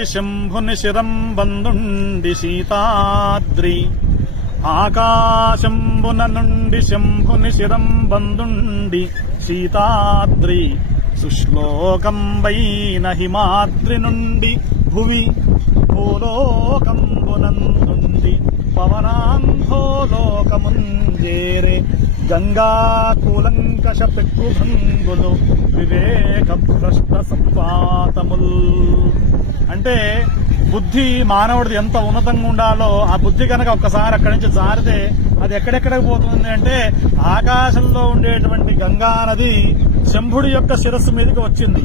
నుండి శంభుని శిరం బందుండి సీతాద్రి. ఆకాశంబున నుండి శంభుని శిరం బందుండి సీతాద్రి. సుశ్లోకంబైన హిమాద్రి నుండి భువి భూలోకంబునందుండి పవనాంధోలోకముంజేరే గంగాకూలంకష కూలంకష పెక్కుభంగులు వివేక భ్రష్ట సంపాతముల్ అంటే బుద్ధి మానవుడిది ఎంత ఉన్నతంగా ఉండాలో ఆ బుద్ధి కనుక ఒక్కసారి అక్కడి నుంచి జారితే అది ఎక్కడెక్కడికి పోతుంది అంటే ఆకాశంలో ఉండేటువంటి గంగా నది శంభుడి యొక్క శిరస్సు మీదకి వచ్చింది.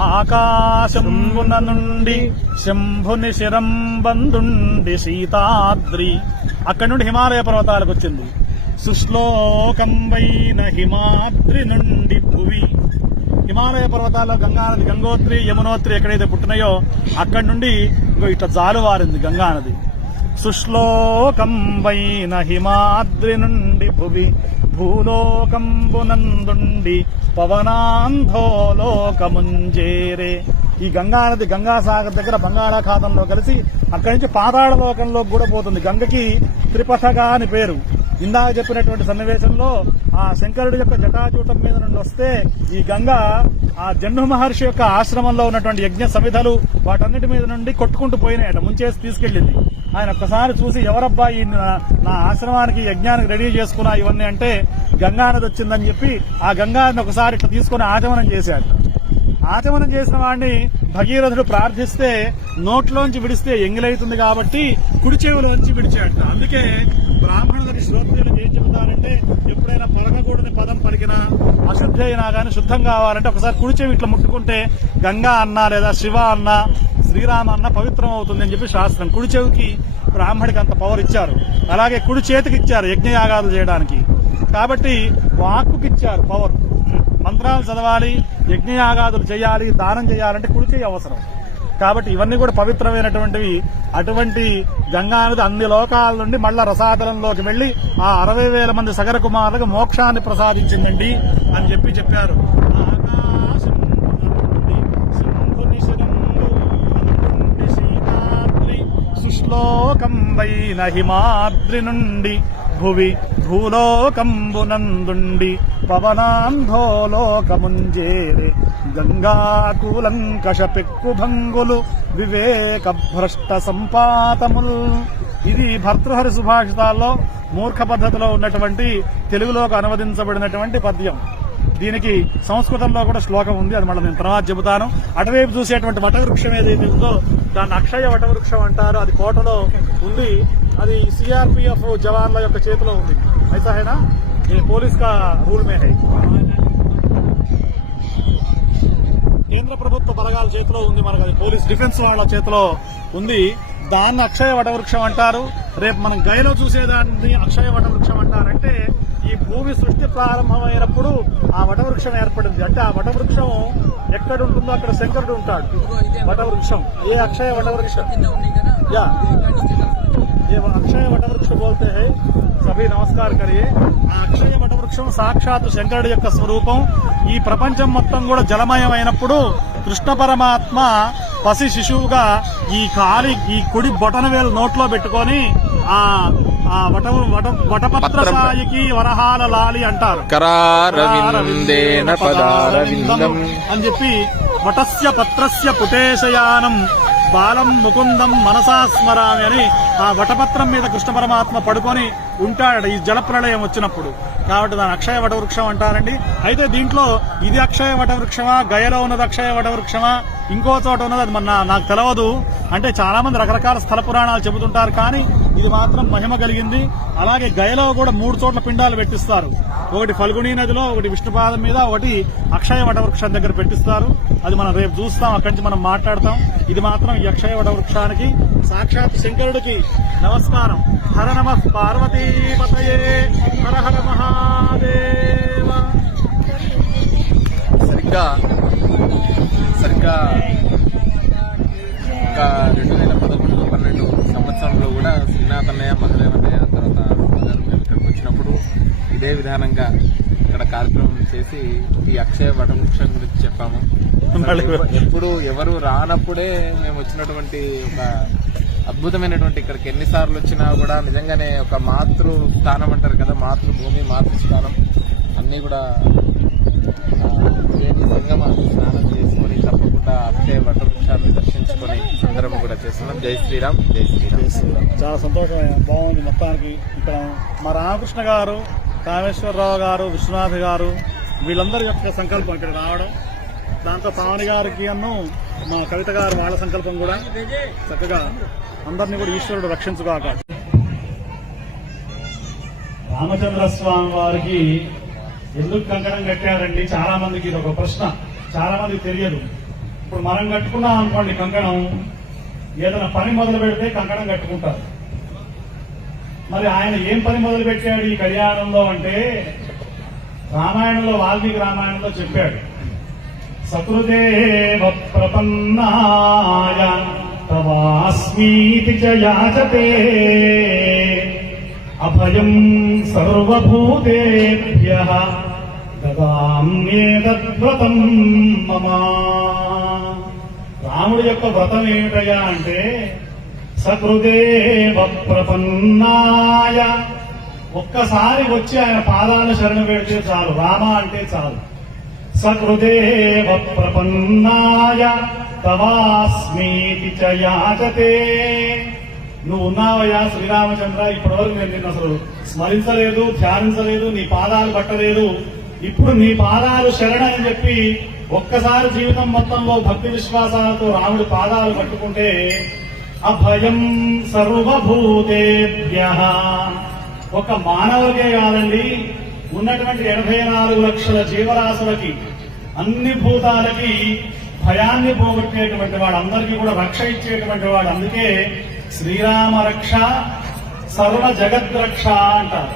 ఆకాశంబున నుండి శంభుని శిరం బంధుండి సీతాద్రి. అక్కడి నుండి హిమాలయ పర్వతాలకు వచ్చింది. సుశ్లోకంబైన హిమాద్రి నుండి భువి. హిమాలయ పర్వతాల్లో గంగానది గంగోత్రి యమునోత్రి ఎక్కడైతే పుట్టినాయో అక్కడి నుండి ఇంకో ఇట్లా జాలువారింది గంగానది సుశ్లోకంబైన హిమాద్రి నుండి భువి భూలోకంబునందుండి పవనాంధోలోకముంజేరే. ఈ గంగానది గంగాసాగర్ దగ్గర బంగాళాఖాతంలో కలిసి అక్కడి నుంచి పాతాళలోకంలో కూడా పోతుంది. గంగకి త్రిపథగా అని పేరు. ఇందాక చెప్పినటువంటి సన్నివేశంలో ఆ శంకరుడి యొక్క జటాచూటం మీద నుండి వస్తే ఈ గంగ ఆ జన్ను మహర్షి యొక్క ఆశ్రమంలో ఉన్నటువంటి యజ్ఞ సమిధలు వాటన్నిటి మీద నుండి కొట్టుకుంటూ పోయినాయట ముంచేసి తీసుకెళ్ళింది. ఆయన ఒక్కసారి చూసి ఎవరబ్బా ఈ నా- నా ఆశ్రమానికి యజ్ఞానికి రెడీ చేసుకున్నా ఇవన్నీ అంటే గంగానది వచ్చిందని చెప్పి ఆ గంగానది ఒకసారి ఇట్లా తీసుకుని ఆచమనం చేశాడు ఆచమనం చేసిన వాడిని భగీరథుడు ప్రార్థిస్తే నోట్లోంచి విడిస్తే ఎంగిలైతుంది కాబట్టి కుడి చెవిలోంచి విడిచాడు అందుకే బ్రాహ్మణులకి శ్రోత్రులు ఏం చెబుతారంటే ఎప్పుడైనా పలకకూడని పదం పలికినా అశుద్ధి అయినా కానీ శుద్ధం కావాలంటే ఒకసారి కుడిచేవి ఇట్లా ముట్టుకుంటే గంగా అన్న లేదా శివ అన్న శ్రీరామ అన్న పవిత్రం అవుతుంది అని చెప్పి శాస్త్రం. కుడి చెవికి బ్రాహ్మడికి అంత పవర్ ఇచ్చారు. అలాగే కుడి చేతికి ఇచ్చారు యజ్ఞయాగాలు చేయడానికి. కాబట్టి వాక్కుకి ఇచ్చారు పవర్ మంత్రాలు చదవాలి యజ్ఞయాగాదులు చేయాలి దానం చేయాలంటే కుడి చేయి అవసరం. కాబట్టి ఇవన్నీ కూడా పవిత్రమైనటువంటివి. అటువంటి గంగా నది అన్ని లోకాల నుండి మళ్ళా రసాతలంలోకి వెళ్ళి ఆ అరవై వేల మంది సగర కుమారులకు మోక్షాన్ని ప్రసాదించిందండి అని చెప్పి చెప్పారు. ఆకాశం హిమాద్రి నుండి భువి భూలోకంబునందుండి పవనాంధోలోకముంజేరే గంగాకూలంకష పెక్కుభంగులు వివేక భ్రష్ట సంపాతముల్ ఇది భర్తృహరి సుభాషితాల్లో మూర్ఖ పద్ధతిలో ఉన్నటువంటి తెలుగులోకి అనువదించబడినటువంటి పద్యం దీనికి సంస్కృతంలో కూడా శ్లోకం ఉంది అది మళ్ళీ నేను తర్వాత చెబుతాను అటువైపు చూసేటువంటి వటవృక్షం ఏదైతే ఉందో దాన్ని అక్షయ వటవృక్షం అంటారు అది కోటలో ఉంది అది సిఆర్పిఎఫ్ జవాన్ల యొక్క చేతిలో ఉంది ఐసా హైనా ये पुलिस का रूल में है కేంద్ర ప్రభుత్వ బలగాల చేతిలో ఉంది మనకు అది. పోలీస్ డిఫెన్స్ వాళ్ళ చేతిలో ఉంది. దాన్ని అక్షయ వటవృక్షం అంటారు. రేపు మనం గైలో చూసేదాన్ని అక్షయ వటవృక్షం అంటారంటే ఈ భూమి సృష్టి ప్రారంభమైనప్పుడు ఆ వటవృక్షం ఏర్పడింది. అంటే ఆ వటవృక్షం ఎక్కడ ఉంటుందో అక్కడ శంకరుడు ఉంటాడు. వటవృక్షం. ఏ అక్షయ వటవృక్షం? యా. ये अक्षय वट वृक्ष बोलते हैं सभी నమస్కారం కరియే ఆ అక్షయ వట వృక్షం సాక్షాత్ శంకరుడి యొక్క స్వరూపం ఈ ప్రపంచం మొత్తం కూడా జలమయం అయినప్పుడు కృష్ణ పరమాత్మ పసి శిశువుగా ఈ కాలి ఈ కుడి బొటన వేలు నోట్లో పెట్టుకొని ఆ ఆ వట వట వటపత్ర సాయికి వరహాల లాలి అంటారు కరారవిందేన పదారవిందం అని చెప్పి వటస్య పత్రస్య పుటేశయానం బాలం ముకుందం మనసా స్మరామి అని ఆ వటపత్రం మీద కృష్ణ పరమాత్మ పడుకొని ఉంటాడు ఈ జలప్రళయం వచ్చినప్పుడు. కాబట్టి దాని అక్షయ వటవృక్షం అంటారండి. అయితే దీంట్లో ఇది అక్షయ వటవృక్షమా? గయలో ఉన్నది అక్షయ వటవృక్షమా? ఇంకో చోట ఉన్నది అది మన నాకు తెలియదు అంటే చాలా మంది రకరకాల స్థల పురాణాలు చెబుతుంటారు కానీ ఇది మాత్రం మహిమ కలిగింది. అలాగే గయలో కూడా మూడు చోట్ల పిండాలు పెట్టిస్తారు. ఒకటి ఫల్గుణి నదిలో ఒకటి విష్ణుపాదం మీద ఒకటి అక్షయ వటవృక్షం దగ్గర పెట్టిస్తారు. అది మనం రేపు చూస్తాం అక్కడి నుంచి మనం మాట్లాడతాం. ఇది మాత్రం ఈ అక్షయ వటవృక్షానికి సాక్షాత్ శంకరుడికి నమస్కారం. హర నమ పార్వతీపతయే హర హర మహాదేవ సరిగ్గా సరిగ్గా ఒక రెండు వేల పదకొండు పన్నెండు సంవత్సరంలో కూడా శ్రీనాథన్నయ్య మధురేవన్నయ్య తర్వాత గారు మేము ఇక్కడికి వచ్చినప్పుడు ఇదే విధానంగా ఇక్కడ కార్యక్రమం చేసి ఈ అక్షయ వటవృక్షం గురించి చెప్పాము. ఎప్పుడు ఎవరు రానప్పుడే మేము వచ్చినటువంటి ఒక అద్భుతమైనటువంటి ఇక్కడికి ఎన్నిసార్లు వచ్చినా కూడా నిజంగానే ఒక మాతృ స్థానం అంటారు కదా మాతృభూమి మాతృస్థానం. అన్నీ కూడా సంగమ స్నానం చేసుకొని తప్పకుండా అట్టే వటవృక్షాన్ని దర్శించుకొని అందరం కూడా చేస్తున్నాం. జై శ్రీరామ్ జై శ్రీరామ్. చాలా సంతోషమైన బాగుంది మొత్తానికి. ఇక్కడ మా రామకృష్ణ గారు కామేశ్వరరావు గారు విశ్వనాథ్ గారు వీళ్ళందరి యొక్క సంకల్పం ఇక్కడ రావడం. దాంతో పావని గారికి అన్ను మా కవిత గారు వాళ్ళ సంకల్పం కూడా చక్కగా అందరినీ కూడా ఈశ్వరుడు రక్షించుగాక. రామచంద్ర స్వామి వారికి ఎందుకు కంకణం కట్టారండి? చాలా మందికి ఇది ఒక ప్రశ్న. చాలా మందికి తెలియదు. ఇప్పుడు మనం కట్టుకున్నాం అనుకోండి కంకణం ఏదైనా పని మొదలు పెడితే కంకణం కట్టుకుంటారు. మరి ఆయన ఏం పని మొదలు పెట్టాడు ఈ కళ్యాణంలో అంటే రామాయణంలో వాల్మీకి రామాయణంలో చెప్పాడు. సకృదేవ ప్రపన్నాయ తవాస్మీతి చ యాచతే అభయం సర్వభూతేభ్య దదామ్యేతద్వ్రతం మమా. రాముడి యొక్క వ్రతం ఏమిటయా అంటే సకృదేవ ప్రపన్నాయ. ఒక్కసారి వచ్చి ఆయన పాదాలు శరణ పెడితే చాలు రామ అంటే చాలు. సకృదేవ ప్రపన్నాయ తవాస్మీతి చ యాచతే. నువ్వు ఉన్నావయ్యా శ్రీరామచంద్ర ఇప్పటివరకు నేను నిన్ను అసలు స్మరించలేదు ధ్యానించలేదు నీ పాదాలు పట్టలేదు. ఇప్పుడు నీ పాదాలు శరణ అని చెప్పి ఒక్కసారి జీవితం మొత్తంలో భక్తి విశ్వాసాలతో రాముడి పాదాలు పట్టుకుంటే అభయం సర్వభూతేభ్య. ఒక మానవులకే కాదండి ఉన్నటువంటి ఎనభై నాలుగు లక్షల జీవరాశులకి అన్ని భూతాలకి భయాన్ని పోగొట్టేటువంటి వాడు అందరికీ కూడా రక్ష ఇచ్చేటువంటి వాడు. అందుకే శ్రీరామ రక్ష సర్వ జగద్రక్ష అంటారు.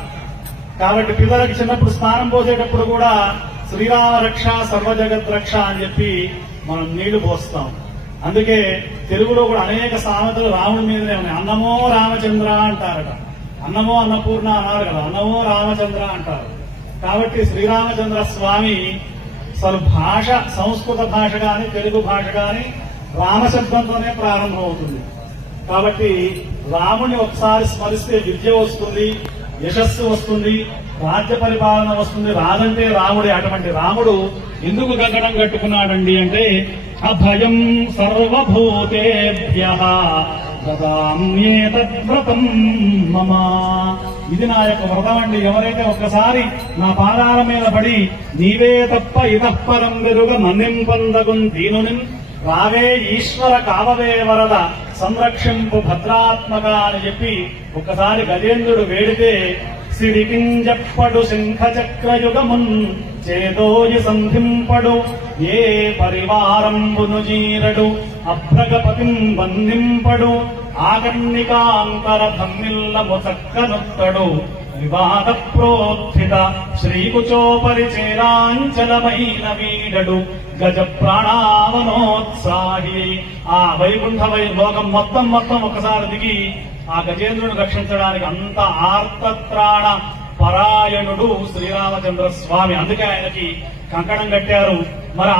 కాబట్టి పిల్లలకి చిన్నప్పుడు స్నానం పోసేటప్పుడు కూడా శ్రీరామ రక్ష సర్వ జగద్రక్ష అని చెప్పి మనం నీళ్ళు పోస్తాం. అందుకే తెలుగులో కూడా అనేక సామెతలు రాముడి మీదనే ఉన్నాయి. అన్నమో రామచంద్ర అంటారట. అన్నమో అన్నపూర్ణ అన్నారు కదా. అన్నమో రామచంద్ర అంటారు. కాబట్టి శ్రీరామచంద్ర స్వామి అసలు భాష సంస్కృత భాష కానీ తెలుగు భాష కానీ రామశబ్దంతోనే ప్రారంభమవుతుంది. కాబట్టి రాముని ఒకసారి స్మరిస్తే విద్య వస్తుంది యశస్సు వస్తుంది రాజ్య పరిపాలన వస్తుంది. రాదంటే రాముడే. అటువంటి రాముడు ఎందుకు గగడం కట్టుకున్నాడండి అంటే అభయం సర్వభూతేభ్య దదామ్యేతద్వ్రతం మమ ఇది నా యొక్క వ్రతం అండి. ఎవరైతే ఒక్కసారి నా పాదాల మీద పడి నీవే తప్ప ఇతఃపరం వెరుగ మన్నింపందగుం దీనుని రావే ఈశ్వర కావవే వరద సంరక్షింపు భద్రాత్మక అని చెప్పి ఒకసారి గజేంద్రుడు వేడితే సిడికింజప్పడు శంఖచక్రయుగమున్ చేదోయి సంధింపడు ఏ పరివారంబును జీరడు అభ్రగపతిం బంధింపడు ఆగన్నికాంతర ధమ్మిల్లము చక్కనొత్తడు వివాద ప్రోత్థిత శ్రీకుచోపరి చేరాంచలమైన వీడడు గజ ప్రాణావనోత్సాహి ఆ వైకుంఠ వై లోకం మొత్తం మొత్తం ఒకసారి దిగి ఆ గజేంద్రుని రక్షించడానికి అంత ఆర్తత్రాణ పరాయణుడు శ్రీరామచంద్ర స్వామి అందుకే ఆయనకి కంకణం కట్టారు. మరి